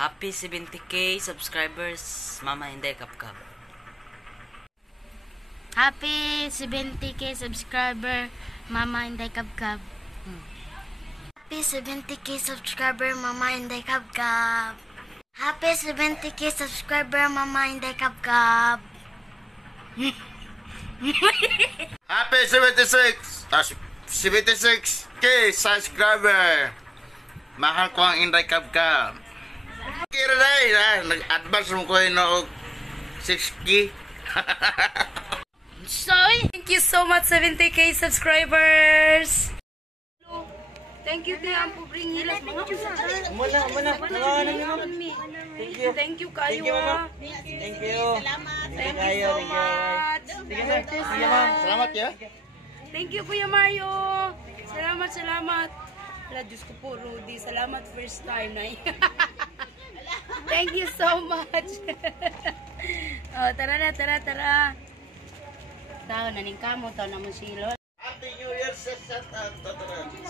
Happy 70k subscribers, Mama Inday Kapkap. Happy 70k subscriber, Mama Inday Kapkap. Happy 70k subscriber, Mama Inday Kapkap. Happy 70k subscriber, Mama Inday Kapkap. Happy 76k subscriber. Mahal ko ang Inday Kapkap. Kira na nag-advance mo ko yung 6k. Thank you so much 70k subscribers. Thank you kay Ampo bring hilas mga kusara. Thank you kayo. Thank you. Thank you so much. Salamat ya. Thank you Kuya Mario. Salamat. Ala, Diyos ko po, Rudy. Salamat first time na. Thank you so much. Oh, tara. Tao, naningkamo, tao naman silo. Happy New Year sa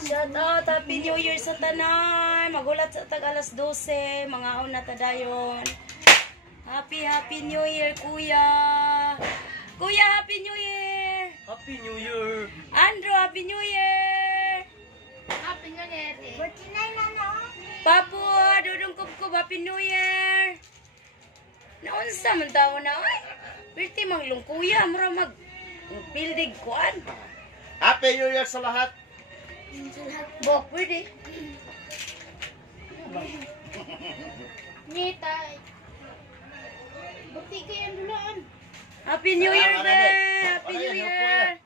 Shout out, Happy New Year sa tanan. Magulat sa tag alas 12, mga una tadayon. Happy New Year, Kuya. Kuya, Happy New Year. Happy New Year. Andrew, Happy New Year. Happy New Year. 49 na no? Papu, Dudong Kubkub, Happy New Year. Naunsa man tao na, ay. Pirti manglong kuya, mura mag-pildig kuan. Happy New Year sa lahat. Bok, pwede. Nitay. Bukti kayo dulaan. Happy New Year, be. Happy New Year.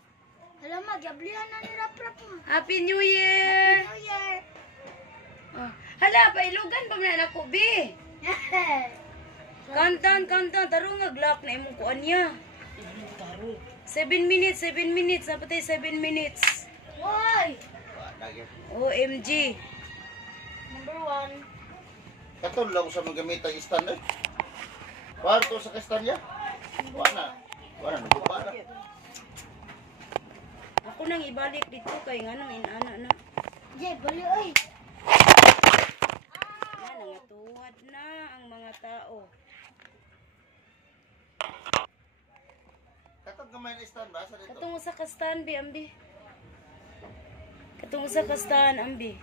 Hala, magyablihan na ni Rap-Rap mo. Happy New Year. New Year. Oh. Hala, pailugan pa man ako, be. Kantan, tarungag lock na imong kuan niya. 7 minutes, napatay 7 minutes. Why? OMG. Number 1. Katon lang sa mga gamit ang stand eh. Kwarto sa kastanya. Wala nagupa na. Ako nang ibalik dito kay nganong inana na. Jay, bali oy. Nangatuwad na ang mga tao. Katong gamay na stand ba sa dito? Katungo sa kastan, bi, ambi. Katungo sa kastan, ambi.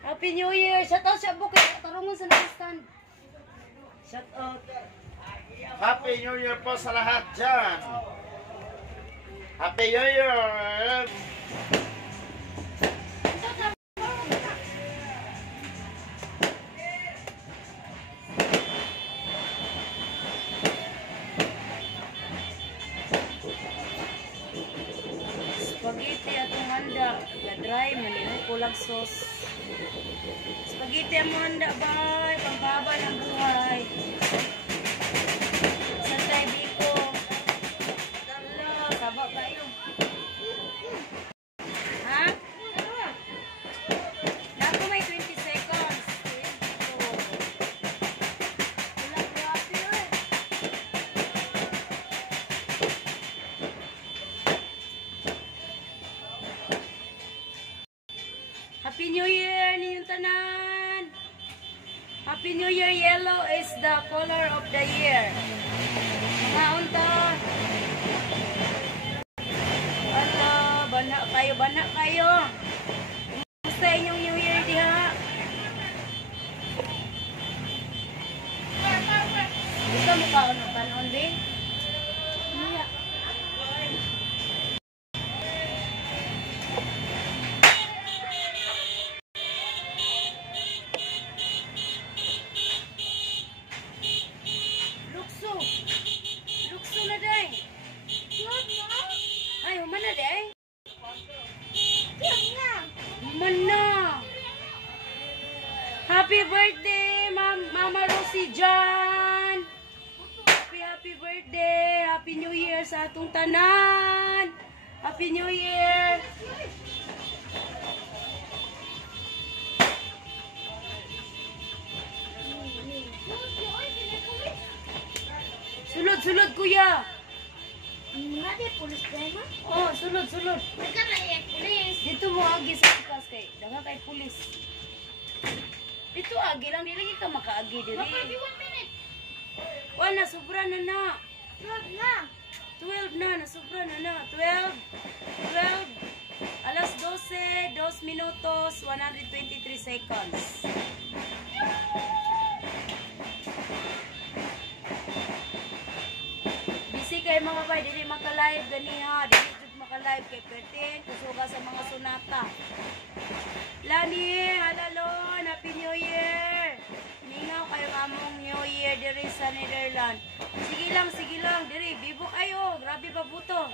Happy New Year! Shout out siya bukit. Tarungon sa nakastan. Shout out. Happy New Year po sa lahat dyan. Happy New Year! Spaghetti atong handa. Dry, manino, kulang sauce. Spaghetti ang handa, bay. Pampaba ng buhay. Santay biko. Hala, saba kayo. Ha? Naku may 20 seconds. Wala, grabe eh. Happy New Year ninyong tanan. Happy New Year. Yellow is the color of the year. Mga unta. Ano, bana kayo. Kumusta inyong New Year diha? Ito mo ka ano tanon di? Lukso na day. Ay, human na day. Human na. Happy birthday, Mama Rosie John. Happy birthday. Happy New Year sa atong tanan. Happy New Year. Sulod, kuya. Nga di, pulis tayo ma? Oh, sulod. Magka na pulis. Dito mo agi sa ikas kay. Danga kay pulis. Dito agi lang, di lagi ka makaagi diri. Maybe 1 minute. Wala, sobra na na. 12 na. 12 na, nasobra na na. 12. Alas 12, 2 minutos, 123 seconds. Busy kay mga bay, dili maka-live ganiha. Dili jud maka-live kay pertin. Kusuga sa mga sunata. Lani, halalon, Happy New Year! Mingaw kayo among New Year diri sa Netherlands. Sige lang, diri, bibo kayo. Grabe pa buto.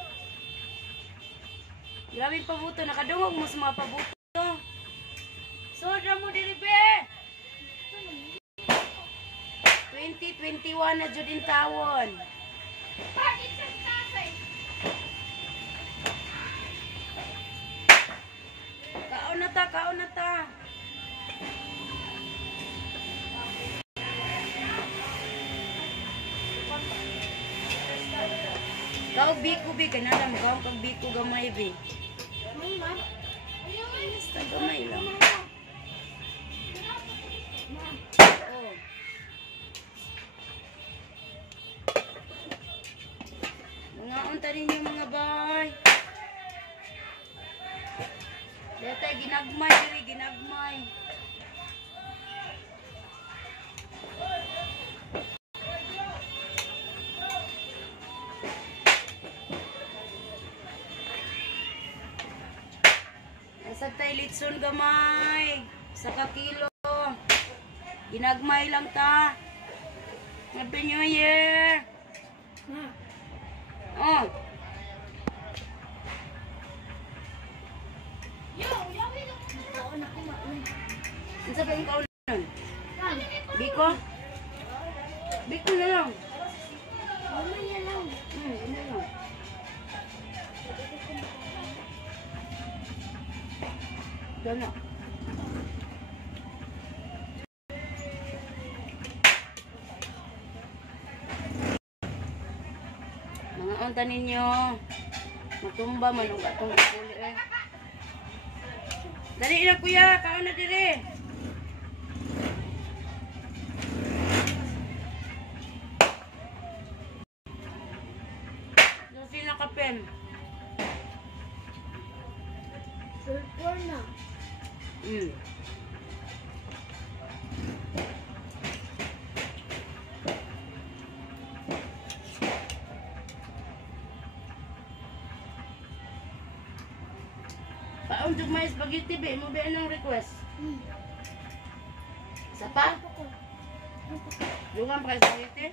Grabe pa buto, nakadungog mo sa mga pabuto. Sodra mo diri, be! 2021 na jud in tawon. Kaon na ta. Kaog biko bi kanala mo kaog kag biko gamay bi. Basta gamay lang. Oh. Mga unta ninyo mga bay. Dete ginagmay diri ginagmay. Sa tay litson gamay sa kakilo. Ginagmay lang ta. Happy New Year. Oh. Unsa ba yung kaunan? Biko? Biko na lang. Mamaya lang. Ano lang. Dala. Mga unta ninyo. Matumba man ang atong puli eh. Dali na kuya, kaon na dire. Dali na kapen. Sulpur na. Paon jud may spaghetti be, mo be anong request? Isa pa? Dungan pa kay spaghetti?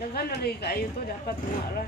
Daghan na rin kaayo to, dapat mga ara.